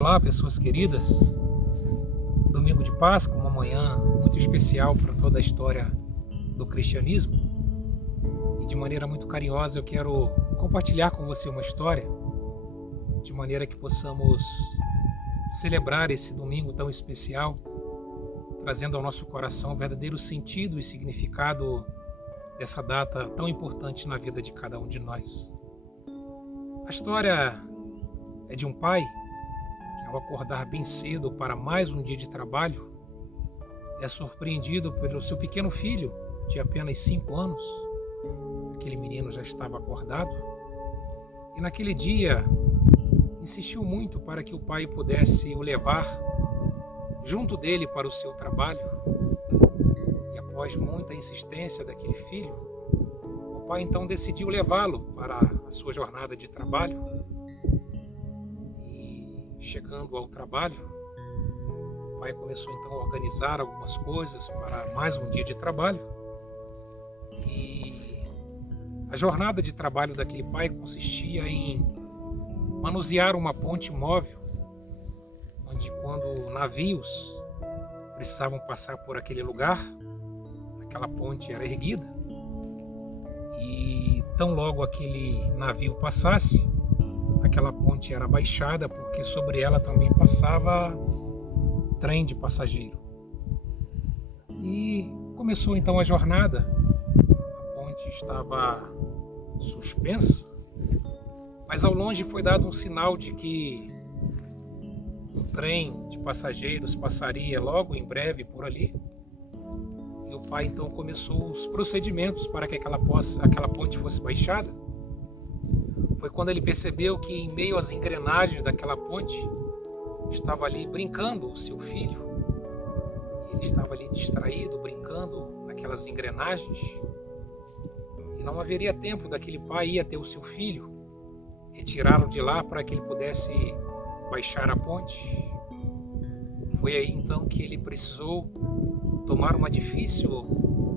Olá, pessoas queridas. Domingo de Páscoa, uma manhã muito especial para toda a história do cristianismo. E de maneira muito carinhosa eu quero compartilhar com você uma história, de maneira que possamos celebrar esse domingo tão especial, trazendo ao nosso coração o verdadeiro sentido e significado dessa data tão importante na vida de cada um de nós. A história é de um pai que, ao acordar bem cedo para mais um dia de trabalho, é surpreendido pelo seu pequeno filho, de apenas 5 anos. Aquele menino já estava acordado e naquele dia insistiu muito para que o pai pudesse o levar junto dele para o seu trabalho. E após muita insistência daquele filho, o pai então decidiu levá-lo para a sua jornada de trabalho. Chegando ao trabalho, o pai começou então a organizar algumas coisas para mais um dia de trabalho. E a jornada de trabalho daquele pai consistia em manusear uma ponte móvel, onde quando navios precisavam passar por aquele lugar, aquela ponte era erguida. E tão logo aquele navio passasse, aquela ponte era baixada, porque sobre ela também passava trem de passageiro. E começou então a jornada. A ponte estava suspensa, mas ao longe foi dado um sinal de que um trem de passageiros passaria logo em breve por ali. E o pai então começou os procedimentos para que aquela ponte fosse baixada. Foi quando ele percebeu que em meio às engrenagens daquela ponte estava ali brincando o seu filho. Ele estava ali distraído, brincando naquelas engrenagens. E não haveria tempo daquele pai ir até o seu filho, retirá-lo de lá para que ele pudesse baixar a ponte. Foi aí então que ele precisou tomar uma difícil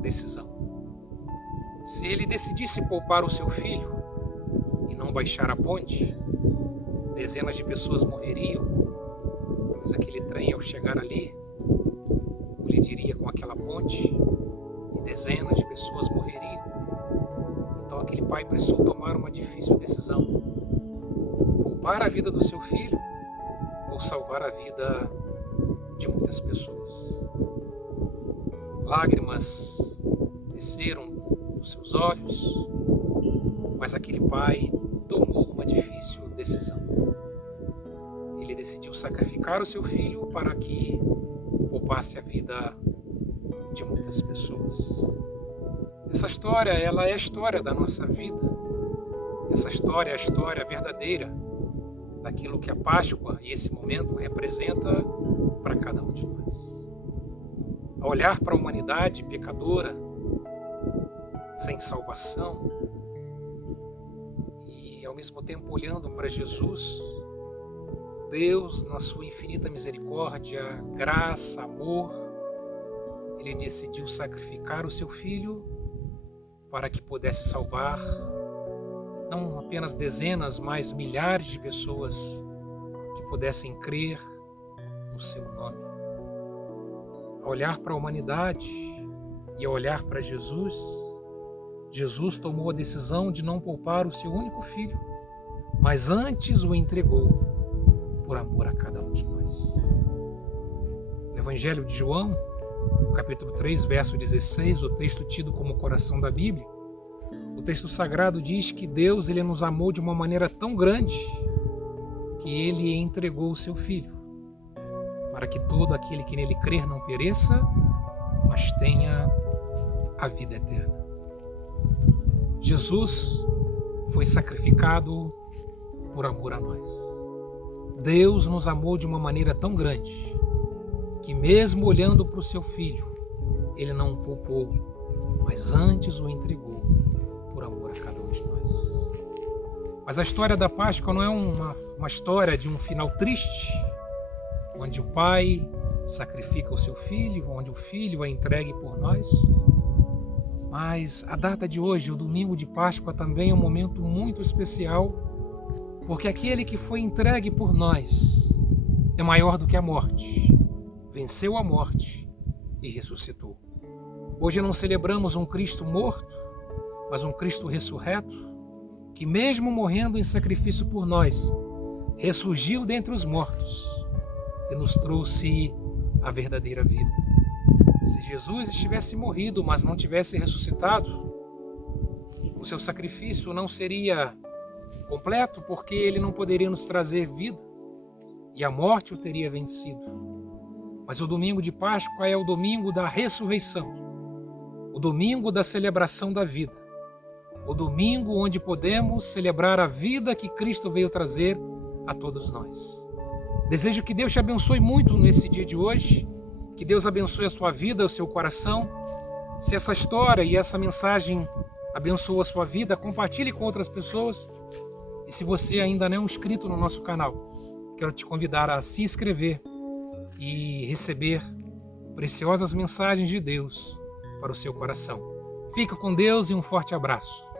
decisão. Se ele decidisse poupar o seu filho e não baixar a ponte, dezenas de pessoas morreriam, pois aquele trem, ao chegar ali, colidiria com aquela ponte e dezenas de pessoas morreriam. Então aquele pai precisou tomar uma difícil decisão: poupar a vida do seu filho ou salvar a vida de muitas pessoas. Lágrimas desceram dos seus olhos, mas aquele pai tomou uma difícil decisão. Ele decidiu sacrificar o seu filho para que poupasse a vida de muitas pessoas. Essa história, ela é a história da nossa vida. Essa história é a história verdadeira daquilo que a Páscoa e esse momento representa para cada um de nós. Ao olhar para a humanidade pecadora, sem salvação, ao mesmo tempo olhando para Jesus, Deus, na sua infinita misericórdia, graça, amor, ele decidiu sacrificar o seu filho para que pudesse salvar não apenas dezenas, mas milhares de pessoas que pudessem crer no seu nome. Ao olhar para a humanidade e ao olhar para Jesus, Jesus tomou a decisão de não poupar o seu único filho, mas antes o entregou por amor a cada um de nós. O Evangelho de João, no capítulo 3, verso 16, o texto tido como o coração da Bíblia, o texto sagrado diz que Deus ele nos amou de uma maneira tão grande que ele entregou o seu filho, para que todo aquele que nele crer não pereça, mas tenha a vida eterna. Jesus foi sacrificado por amor a nós. Deus nos amou de uma maneira tão grande que, mesmo olhando para o seu filho, ele não o poupou, mas antes o entregou por amor a cada um de nós. Mas a história da Páscoa não é uma história de um final triste, onde o pai sacrifica o seu filho, onde o filho é entregue por nós. Mas a data de hoje, o domingo de Páscoa, também é um momento muito especial, porque aquele que foi entregue por nós é maior do que a morte. Venceu a morte e ressuscitou. Hoje não celebramos um Cristo morto, mas um Cristo ressurreto, que mesmo morrendo em sacrifício por nós, ressurgiu dentre os mortos e nos trouxe a verdadeira vida. Se Jesus estivesse morrido, mas não tivesse ressuscitado, o seu sacrifício não seria completo, porque ele não poderia nos trazer vida e a morte o teria vencido. Mas o domingo de Páscoa é o domingo da ressurreição, o domingo da celebração da vida, o domingo onde podemos celebrar a vida que Cristo veio trazer a todos nós. Desejo que Deus te abençoe muito nesse dia de hoje, que Deus abençoe a sua vida, o seu coração. Se essa história e essa mensagem abençoa a sua vida, compartilhe com outras pessoas. E se você ainda não é inscrito no nosso canal, quero te convidar a se inscrever e receber preciosas mensagens de Deus para o seu coração. Fica com Deus e um forte abraço.